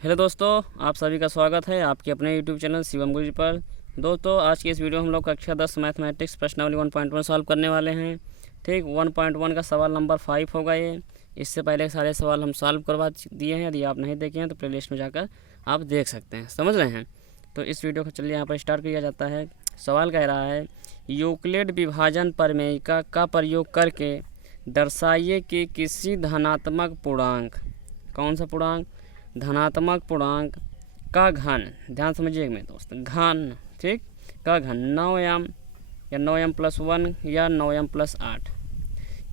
Hello दोस्तों, आप सभी का स्वागत है आपके अपने यूट्यूब चैनल शिवम गुरुजी पर। दोस्तों, आज की इस वीडियो में हम लोग कक्षा 10 मैथमेटिक्स प्रश्नावली 1.1 सॉल्व करने वाले हैं। ठीक, 1.1 का सवाल नंबर 5 होगा ये। इससे पहले सारे सवाल हम सॉल्व करवा दिए हैं। यदि आप नहीं देखे हैं तो प्लेलिस्ट में जाकर आप देख सकते हैं। समझ रहे हैं? तो इस वीडियो को चलिए यहाँ पर स्टार्ट किया जाता है। सवाल कह रहा है, यूक्लिड विभाजन प्रमेयिका का प्रयोग करके दर्शाइए कि किसी धनात्मक पूर्णांक, कौन सा पूर्णांक, धनात्मक पूर्णांक का घन, ध्यान समझिए मेरे दोस्त, घन, ठीक, का घन 9m या 9m+1 या 9m+8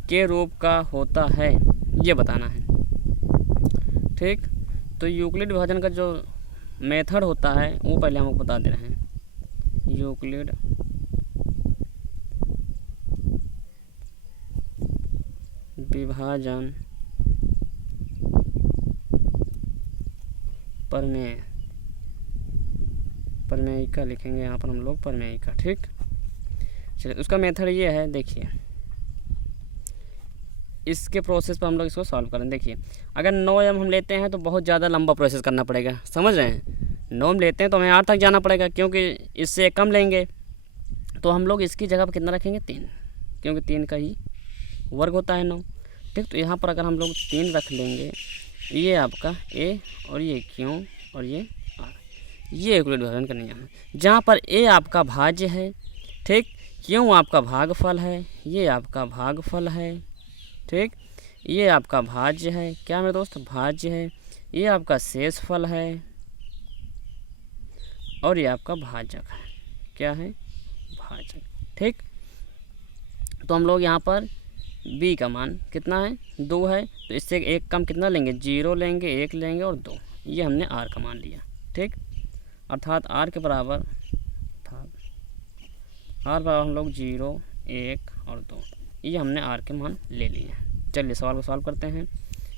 के रूप का होता है, ये बताना है। ठीक, तो यूक्लिड विभाजन का जो मेथड होता है वो पहले हम बता दे रहे हैं। यूक्लिड विभाजन प्रमेयिका लिखेंगे यहाँ पर हम लोग, प्रमेयिका। ठीक, चलिए उसका मेथड ये है। देखिए इसके प्रोसेस पर हम लोग इसको सॉल्व करें। देखिए अगर 9m हम लेते हैं तो बहुत ज़्यादा लंबा प्रोसेस करना पड़ेगा। समझ रहे हैं? 9m लेते हैं तो हमें 8 तक जाना पड़ेगा, क्योंकि इससे कम लेंगे तो हम लोग इसकी जगह पर कितना रखेंगे, 3, क्योंकि 3 का ही वर्ग होता है 9। ठीक, तो यहाँ पर अगर हम लोग 3 रख लेंगे, ये आपका a और ये q और ये r, ये यूक्लिड विभाजन का नियम है। जहाँ पर a आपका भाज्य है, ठीक, q आपका भागफल है, ये आपका भागफल है, ठीक, ये आपका भाज्य है, क्या मेरे दोस्त, भाज्य है, ये आपका शेषफल है और ये आपका भाजक है। क्या है? भाजक। ठीक, तो हम लोग यहाँ पर b का मान कितना है, 2 है, तो इससे एक कम कितना लेंगे, 0 लेंगे, 1 लेंगे और 2, ये हमने r का मान लिया। ठीक, अर्थात r के बराबर, हम लोग 0, 1 और 2, ये हमने r के मान ले लिए। चलिए सवाल को सॉल्व करते हैं।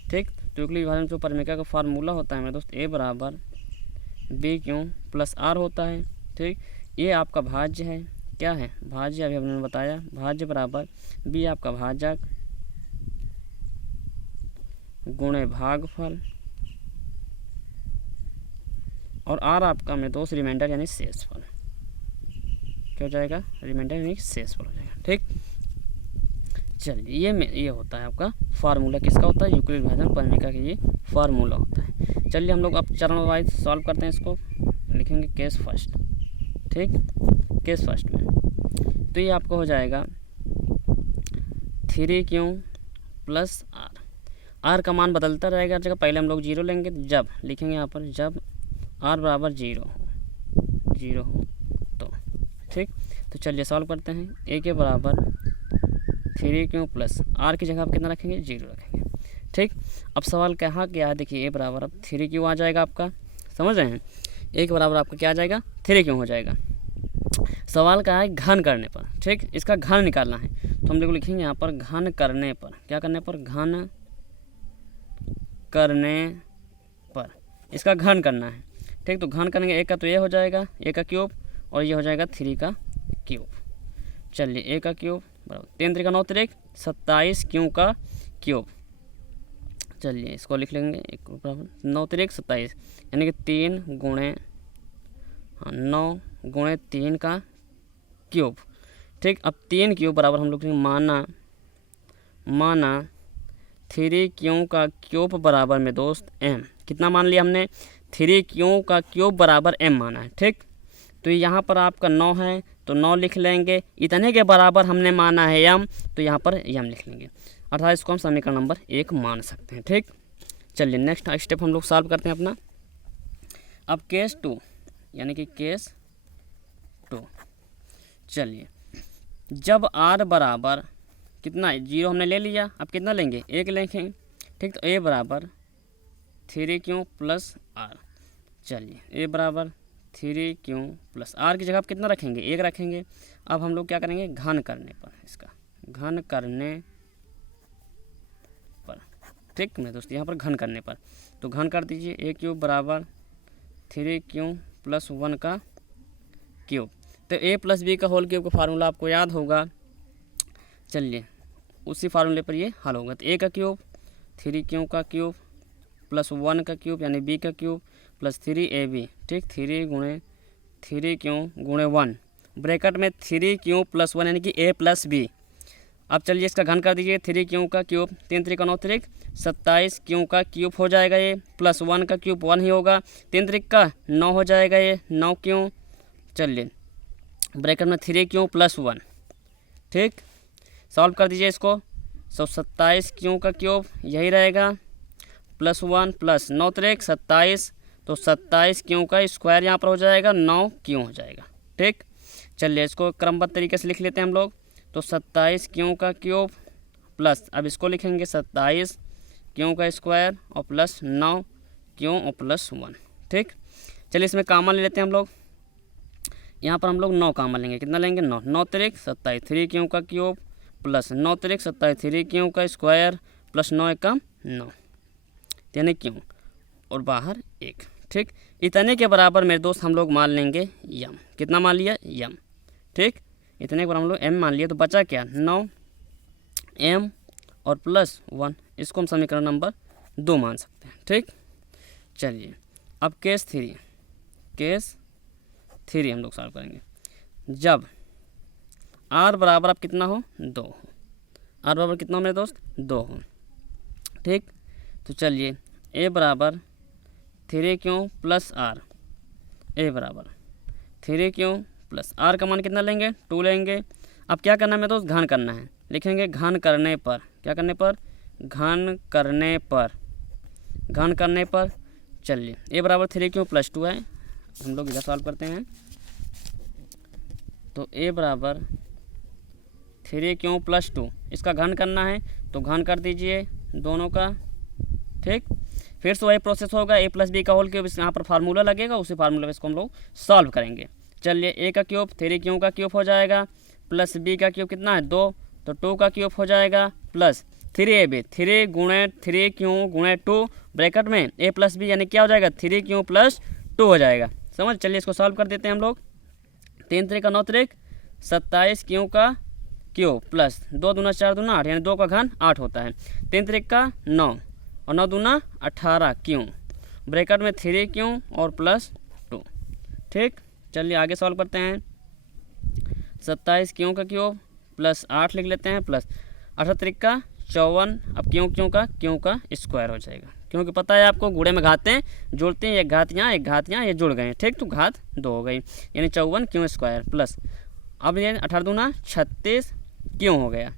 ठीक, तो यूक्लिड विभाजन जो प्रमेयिका का फार्मूला होता है मेरे दोस्त, a बराबर b + r होता है। ठीक, ये आपका भाज्य है, क्या है, भाज्य, अभी हमने बताया, भाज्य बराबर b आपका भाजक गुणे भागफल और r आपका मेरे दोस्त रिमाइंडर यानी शेषफल। क्या हो जाएगा? रिमाइंडर यानी शेषफल हो जाएगा। ठीक, चलिए ये होता है आपका फार्मूला, किसका होता है, यूक्लिड विभाजन प्रमेयिका का ये फार्मूला होता है। चलिए हम लोग अब चरण वाइज सॉल्व करते हैं। इसको लिखेंगे केस फर्स्ट। ठीक, केस फर्स्ट में तो ये आपका हो जाएगा 3q + r का मान बदलता रहेगा। जगह पहले हम लोग 0 लेंगे, जब लिखेंगे यहाँ पर, जब r बराबर 0 हो तो। ठीक, तो चलिए सॉल्व करते हैं। a के बराबर 3q + r की जगह आप कितना रखेंगे, 0 रखेंगे। ठीक, अब सवाल कहाँ क्या है, देखिए a बराबर अब 3q आ जाएगा आपका। समझ रहे हैं? a के बराबर आपका क्या आ जाएगा, 3q हो जाएगा। सवाल का है घन करने पर। ठीक, इसका घन निकालना है, तो हम लोग लिखेंगे यहाँ पर घन करने पर, क्या करने पर, घन करने पर, इसका घन करना है। ठीक, तो घन करेंगे, एक का तो ये हो जाएगा, a का क्यूब, और ये हो जाएगा 3 का क्यूब। चलिए a का क्यूब बराबर 3 3 9 3 27 q का क्यूब। चलिए इसको लिख लेंगे, एक बराबर 9 3 27, यानी कि 3 गुणे 9 गुणे 3 का क्यूब। ठीक, अब 3 क्यूब बराबर हम लोग माना 3q का क्यूब बराबर में दोस्त m। कितना मान लिया हमने, 3q का क्यूब बराबर m माना है। ठीक, तो यहाँ पर आपका 9 है तो 9 लिख लेंगे, इतने के बराबर हमने माना है m, तो यहाँ पर m लिख लेंगे, अर्थात इसको हम समीकरण नंबर 1 मान सकते हैं। ठीक, चलिए नेक्स्ट स्टेप हम लोग सॉल्व करते हैं अपना। अब केस 2 यानी कि केस 2, चलिए जब r बराबर कितना है, 0 हमने ले लिया, अब कितना लेंगे, 1 लेंगे। ठीक, तो a बराबर 3q + r। चलिए a बराबर 3q + r की जगह आप कितना रखेंगे, 1 रखेंगे। अब हम लोग क्या करेंगे, घन करने पर, इसका घन करने पर। ठीक मेरे दोस्त, यहाँ पर घन करने पर, तो घन कर दीजिए, a³ बराबर 3q + 1 का क्यूब। तो a + b का होल क्यूब का फार्मूला आपको याद होगा। चलिए उसी फार्मूले पर ये हल होगा। तो a का क्यूब 3q का क्यूब प्लस 1 का क्यूब यानी b का क्यूब प्लस 3ab, ठीक, 3 गुणे 1, ब्रैकेट में 3 क्यूब प्लस 1 यानी कि a प्लस b। अब चलिए इसका घन कर दीजिए, 3 क्यूब का क्यूब 3 3 का 9 3 27 क्यूब का क्यूब हो जाएगा ये, प्लस 1 का क्यूब 1 ही होगा, 3 3 का 9 हो जाएगा ये, 9 क्यूब। चलिए ब्रैकेट में 3 क्यूब प्लस 1, ठीक, सॉल्व कर दीजिए इसको। 27 क्यूब का क्यूब यही रहेगा प्लस 1 प्लस 9 3 27, तो 27 क्यूब का स्क्वायर यहाँ पर हो जाएगा, 9 क्यूब हो जाएगा, ठीक। चलिए इसको क्रमबद्ध तरीके से लिख लेते हैं हम लोग। तो 27 क्यूब का क्यूब प्लस, अब इसको लिखेंगे 27 क्यूब का स्क्वायर और प्लस 9 क्यूब और प्लस 1, ठीक। चलिए इसमें कॉमन ले लेते हैं हम लोग। यहाँ पर हम लोग 9 कॉमन लेंगे, कितना लेंगे 9, 9 3 27, 3 क्यूब का क्यूब प्लस 9 3 27, 3 क्यूब का स्क्वायर प्लस 9 एकम 9 यानी क्यूब और बाहर 1, ठीक। इतने के बराबर मेरे दोस्त हम लोग मान लेंगे यम, कितना मान लिया यम, ठीक। इतने के बराबर हम लोग m मान लिया, तो बचा क्या 9m और प्लस 1, इसको हम समीकरण नंबर 2 मान सकते हैं, ठीक। चलिए अब केस 3 हम लोग सॉल्व करेंगे। जब r बराबर अब कितना हो 2 हो, r बराबर कितना हो मेरे दोस्त 2 हो, ठीक। तो चलिए a बराबर 3 क्यूब प्लस r, a बराबर 3 क्यूब प्लस r का मान कितना लेंगे 2 लेंगे। अब क्या करना है मेरे दोस्त घन करना है, लिखेंगे घन करने पर, क्या करने पर घन करने पर चलिए a बराबर 3 क्यूब प्लस 2 है, हम लोग इधर सॉल्व करते हैं। तो a बराबर 3 क्यूब प्लस 2, इसका घन करना है तो घन कर दीजिए दोनों का, ठीक। फिर से वही प्रोसेस होगा, a प्लस बी का होल क्यूब, यहाँ पर फार्मूला लगेगा, उसी फार्मूला पे इसको हम लोग सॉल्व करेंगे। चलिए a का क्यूब 3 क्यूब का क्यूब हो जाएगा प्लस b का क्यूब कितना है 2, तो 2 का क्यूब हो जाएगा प्लस 3ab, 3 गुणे 3 क्यूब गुणे 2, ब्रैकेट में a प्लस बी यानी क्या हो जाएगा 3 क्यूब प्लस 2 हो जाएगा, समझ। चलिए इसको सॉल्व कर देते हैं हम लोग। 3 3 का 9 3 27 क्यूब का क्यूब प्लस 2 दूना 4 दूना 8 यानी 2 का घन 8 होता है, 3 3 का 9 और 9 दूना 18 क्यूब, ब्रैकेट में 3 क्यूब और प्लस 2, ठीक। चलिए आगे सॉल्व करते हैं। 27 क्यूब का क्यूब प्लस 8 लिख लेते हैं प्लस 18 का 54, अब क्यों का स्क्वायर हो जाएगा, क्योंकि पता है आपको गुणे में घातें जोड़ते हैं, एक घात यहाँ ये जुड़ गए, ठीक। तो घात 2 हो गई यानी 54 क्यों स्क्वायर प्लस, अब ये 18 दूना 36 क्यों हो गया,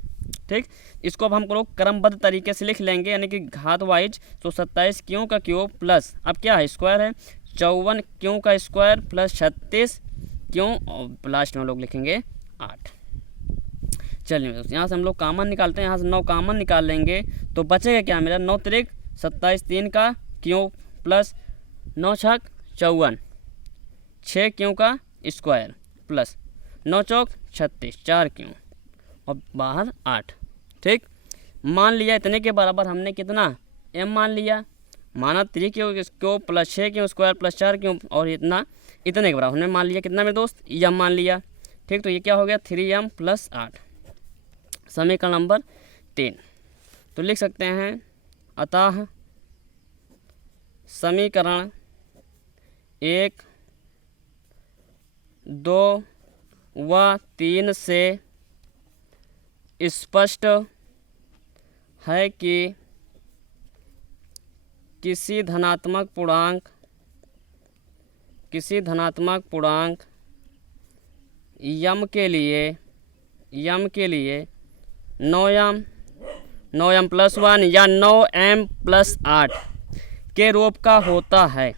ठीक। इसको अब हम लोग क्रमबद्ध तरीके से लिख लेंगे यानी कि घात वाइज। तो 27 क्यों का क्यूब प्लस अब क्या है स्क्वायर है 54 क्यों का स्क्वायर प्लस 36 क्यों और लास्ट में लोग लिखेंगे 8। चलिए यहाँ से हम लोग कॉमन निकालते हैं, यहाँ से 9 कॉमन निकाल लेंगे तो बचेगा क्या मेरा 9 3 27, 3 का क्यूब प्लस 9 6 54, 6 क्यों का स्क्वायर प्लस 9 चौक 36, 4 क्यों और बाहर 8, ठीक। मान लिया इतने के बराबर हमने कितना m मान लिया, माना 3 cube plus 6 cube square plus 4 cube और इतने के बराबर हमने मान लिया कितना मेरे दोस्त m मान लिया, ठीक। तो ये क्या हो गया 3m प्लस 8, समीकरण नंबर 3। तो लिख सकते हैं अतः समीकरण 1 2 व 3 से स्पष्ट है कि किसी धनात्मक पूर्णांक यम के लिए 9m प्लस 1 या 9m प्लस 8 के रूप का होता है।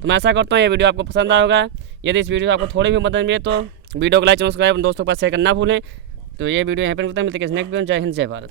तो मैं ऐसा करता हूँ ये वीडियो आपको पसंद आया होगा। यदि इस वीडियो से आपको थोड़ी भी मदद मिले तो वीडियो को लाइक चैनल सब्सक्राइब दोस्तों के पास शेयर करना भूलें। तो ये वीडियो यहाँ पर मिलते हैं नेक्स्ट वीडियो। जय हिंद जय भारत।